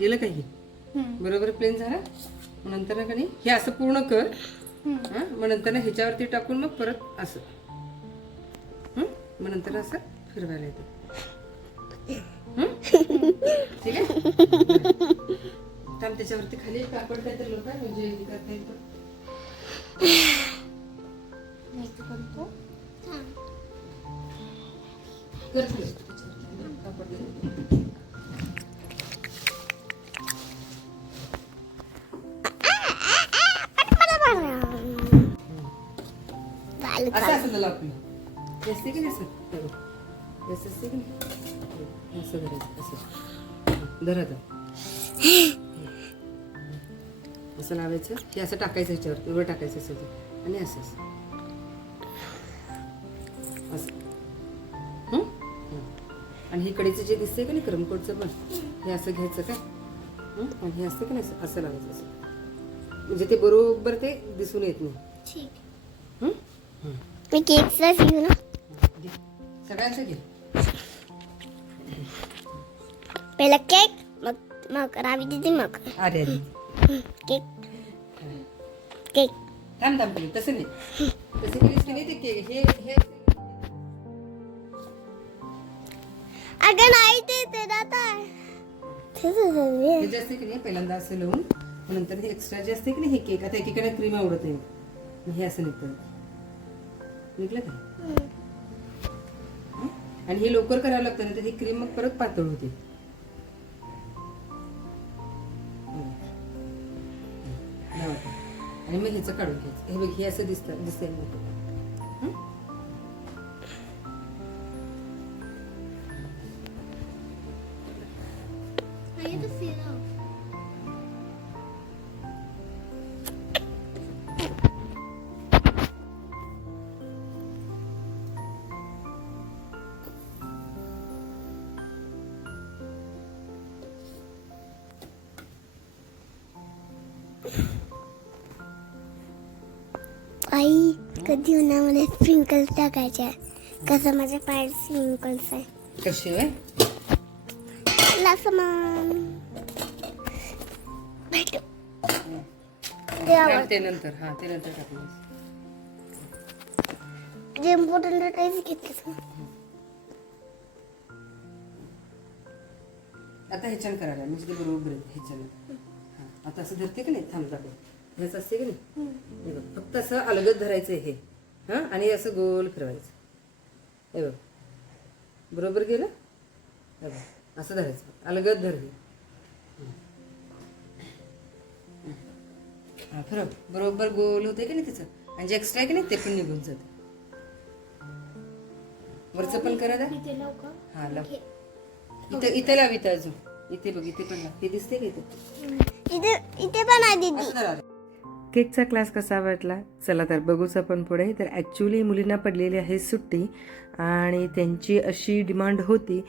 गेलं काही बरोबर प्लेन झालं? मग नंतर ना का नाही हे असं पूर्ण कर. हा? मग नंतर ना ह्याच्यावरती टाकून मग परत असं? मग नंतर असं फिरवायला येतं? ठीक आहे? थांब त्याच्यावरती खाली कापड काय तर लोक म्हणजे करता येईल तर. असं असते की नाही असं धरायचं असं धरा असं लावायचं हे असं टाकायचं ह्याच्यावर एवढं टाकायचं असं. आणि असं असं. आणि हे कडेचं जे दिसतंय का नाही करमकोटचं पण हे असं घ्यायचं काय? आणि हे असतं की नाही असं- लावायचं असं म्हणजे ते बरोबर ते दिसून येत नाही. मी केकचाच घेऊ ना. सगळ्यांचं घे पहिला केक मग मग रावी दिदी मग अरे अरे केक केक थांब थांब तुम्ही तसं नाही तसं केलीस की नाही ते के- हे हे अगं नाही ते ते दादा हे जे असते की नाही पहिल्यांदा असं लावून मग नंतर हे एक्स्ट्रा जे असते की नाही हे केक आता एकीकडे क्रीम आवडत नाही मग हे असं निघतं निघलं का? आणि हे लवकर करावं लागतं ना तर ही क्रीम मग परत पातळ होते. आणि मग ह्याचं काढून घ्यायचं. हे बघ हे असं दिसतं दिसतंय कधी उन्हामध्ये स्प्रिंकल्स टाकायच्या? कसं माझ्या पायात स्प्रिंकल्स आहे. कशी लसमान. भेटू. ते नंतर. हा ते नंतर टाकलं जे इम्पॉर्टंट तेच घेतलं आता ह्याच्यानं करायला म्हणजे ते बरोबर आहे ह्याच्यानं हा आता असं धरते की नाही? थांब दाखव ह्याचं असते की नाही? फक्त असं अलगद धरायचं हे. हां? आणि असं गोल फिरवायचं. हे बघ. बरोबर गेलं? हे बघ. असं धरायचं. अलगद धर हे. फिरव. बरोबर गोल होते की नाही त्याचं आणि जे एक्स्ट्रा आहे की नाही ते पण निघून जाते. वरचं पण करा दा. हा लाव. इथे. इथे लाव इथं अजून. इथे बघ इथे पण लाव. हे दिसते का इथे? इथे पण केकचा क्लास कसा वाटला? चला तर बघूच आपण पुढे. तर ॲक्च्युली मुलींना पडलेली आहे सुट्टी आणि त्यांची अशी डिमांड होती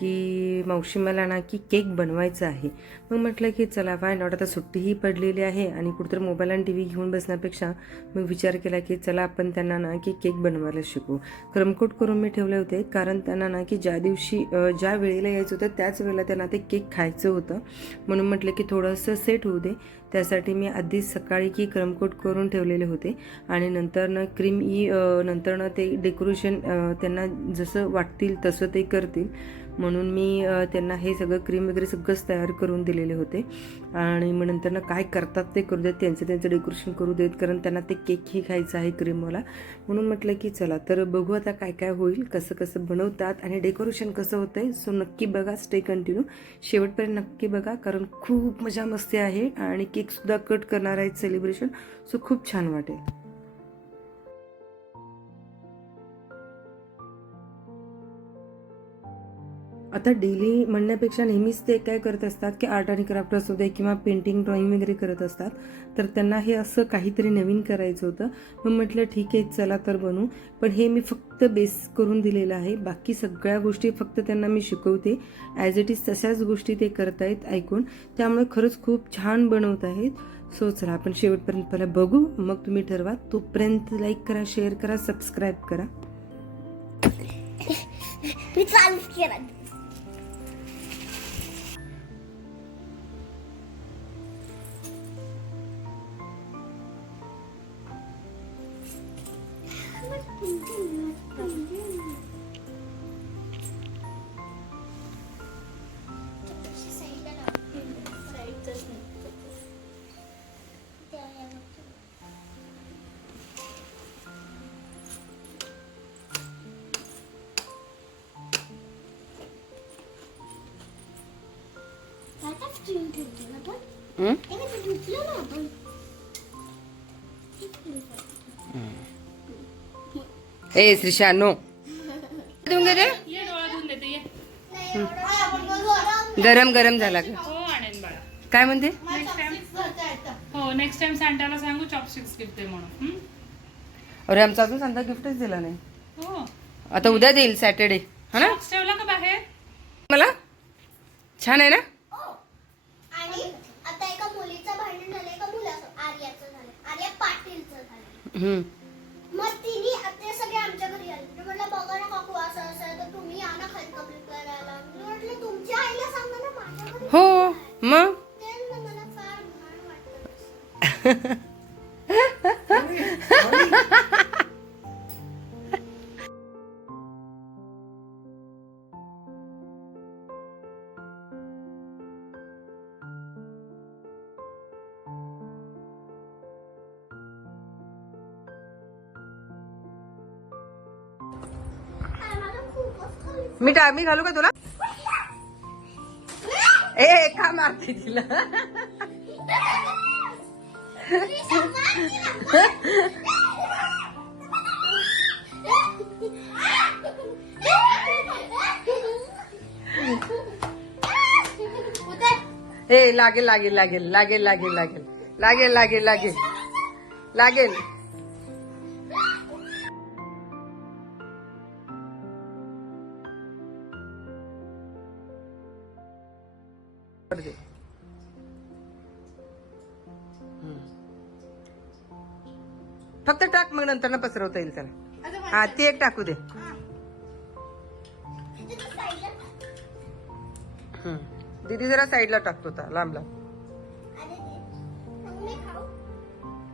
की मावशी मला ना की केक बनवायचा आहे. मग म्हटलं की चला वाय नॉट आता सुट्टीही पडलेली आहे आणि कुठेतरी मोबाईल आणि टी व्ही घेऊन बसण्यापेक्षा मग विचार केला की चला आपण त्यांना ना की केक बनवायला शिकू. क्रमकोट करून मी ठेवले होते कारण त्यांना ना की ज्या दिवशी ज्या वेळेला यायचं होतं त्याच वेळेला त्यांना ते केक खायचं होतं. म्हणून म्हटलं की थोडंसं सेट होऊ दे. त्यासाठी मी आधीच सकाळी की क्रमकोट करून ठेवलेले होते आणि नंतर न क्रीम ई नंतर ते डेकोरेशन त्यांना जसं वाटतील तसं ते करतील. म्हणून मी त्यांना हे सगळं क्रीम वगैरे सगळंच तयार करून दिले दिलेले होते. आणि मग नंतर ना काय करतात ते करू देत त्यांचं त्यांचं डेकोरेशन करू देत कारण त्यांना ते केकही खायचं आहे क्रीमवाला म्हणून म्हटलं की चला तर बघू आता काय काय होईल कसं कसं बनवतात आणि डेकोरेशन कसं होतं आहे सो नक्की बघा स्टे कंटिन्यू शेवटपर्यंत नक्की बघा कारण खूप मजा मस्ती आहे आणि केकसुद्धा कट करणार आहेत सेलिब्रेशन सो खूप छान वाटेल. आता डेली म्हणण्यापेक्षा नेहमीच ते काय करत असतात की आर्ट आणि क्राफ्ट असू दे किंवा पेंटिंग ड्रॉइंग वगैरे करत असतात. तर त्यांना हे असं काहीतरी नवीन करायचं होतं. मग म्हटलं ठीक आहे चला तर बनू. पण हे मी फक्त बेस करून दिलेलं आहे. बाकी सगळ्या गोष्टी फक्त त्यांना मी शिकवते. ॲज इट इज तशाच गोष्टी ते करतायत ऐकून. त्यामुळे खरंच खूप छान बनवत आहेत. सो चला आपण शेवटपर्यंत पहिला बघू. मग तुम्ही ठरवा. तोपर्यंत लाईक करा शेअर करा सबस्क्राईब करा. ए श्रीशानो देऊन गेले गरम गरम झाला काय म्हणते? नेक्स्ट टाइम हो नेक्स्ट टाइम सांटाला सांगू चॉपस्टिक्स गिफ्ट आहे म्हणून. अरे आमचा अजून सांता गिफ्टच दिला नाही. हो. आता उद्या देईल सॅटरडे हा ना? ठेवला का बाहेर? मला? छान आहे ना? मग तिने ते सगळे आमच्या घरी आले. मी म्हटलं बघा ना काकू असं असं आहे, तर तुम्ही या ना खाली कंप्लीट करायला. मी म्हटलं तुमच्या आईला सांगा ना माझ्या घरी हो मग? ना मला फार घाण वाटतं मी टा मी घालू का तुला? ए का मारते तिला. ए लागेल लागेल लागेल लागेल लागेल लागेल लागेल लागेल लागेल लागेल. पडदे. फक्त टाक मग नंतर ना पसरवता येईल त्याला. हा ते एक टाकू दे. हम्म. दीदी जरा साईडला टाकतो लांब लांब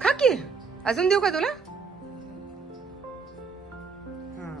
खा की. अजून देऊ का तुला? हं.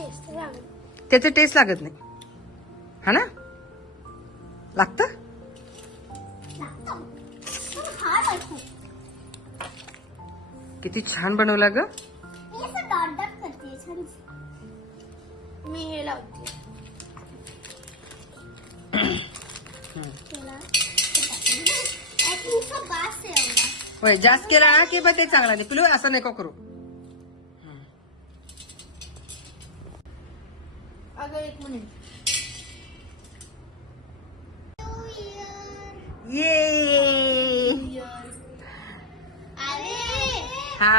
टेस्ट त्याचं टेस्ट लागत नाही. हा ना? लागत? लागतो. पण लागतो किती छान बनवला ग. मी असं डॉट डॉट करते छान. मी हे लावते. त्याला टाकते. I think so बास आहे एवढा. होय जास्त केला ना की बा ते चांगला नाही. पिलू असं नको करू. अगं एक मिनिट. ये. अरे. हा.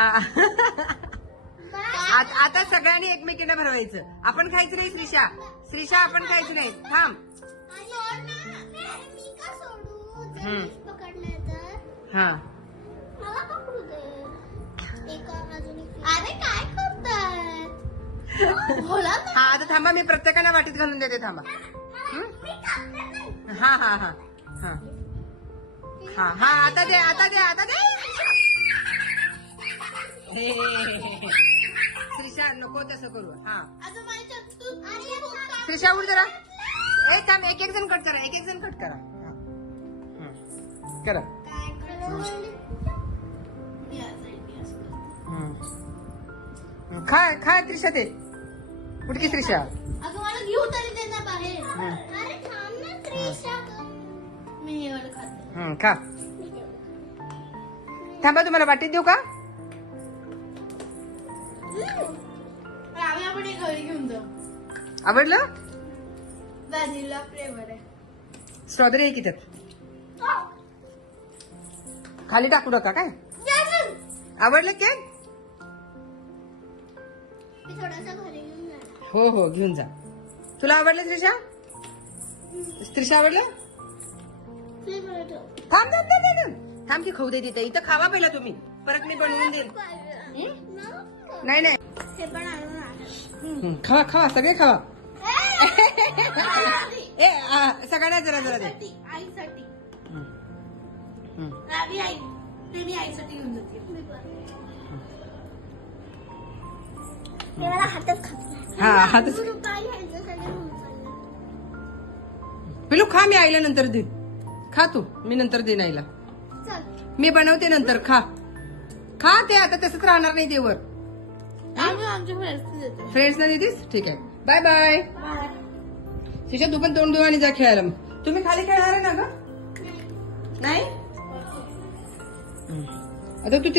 आत- आता सगळ्यांनी एकमेकींना भरवायचं. आपण खायचं नाही श्रीशा. श्रीशा आपण खायचं नाही. थांब. सोड ना. मी का सोडू जर हम्म. मीच पकडलं तर हा. मला पकडू दे. एका अजून एक अरे काय करतात बोला ना. हा आता थांबा मी प्रत्येकाला वाटीत घालून देते थांबा. हं? मी टाकणार नाही. हा हा हा. हा. हा हा आता दे आता दे आता दे. हे, श्रीशा नको तसं करू. हा. अजून माझ्या तू अरे खूप श्रीशा उठ जरा. ए थांब एक एक जण कट करा एक एक जण कट करा. हा. करा. काय करत हं. हं. खा खा त्रिशा ते उठकी श्रीशा अगं मला घेऊ तरी दे ना बाहेर. हम्म. अरे थांब ना त्रिशा. मी हे वाला खाते. हं, खा. थांबा तुम्हाला वाटीत देऊ का? आम्ही आपण हे घरी घेऊन जाऊ. आवडलं? व्हॅनिला फ्लेवर आहे. स्ट्रॉबेरी आहे की त्यात? खाली टाकू नका काय? आवडलं केक? मी थोडासा घरी घेऊन हो हो घेऊन जा. तुला आवडलं त्रिशा? त्रिशा आवडलं. थांब थांब थांब थांब. थांब. की खाऊ दे तिथे. इथं खावा पहिला तुम्ही. परत मी बनवून नको. नाही नाही. खावा खावा सगळे खावा. ए सगळ्यांना जरा जरा दे. आईसाठी. आईसाठी घेऊन जाते. ते मला खात हा हातच पिलू खा मी आईला नंतर देईन खा तू मी नंतर देईन आईला. मी बनवते नंतर खा. खा ते आता तसंच राहणार नाही आमच्या फ्रेंड्स फ्रेंड्सना देतीस? ठीक आहे. बाय बाय तिच्या तू पण तोंड देऊ आणि जा खेळायला मग. तुम्ही खाली खेळणार आहे ना ग? नाही. आता ति-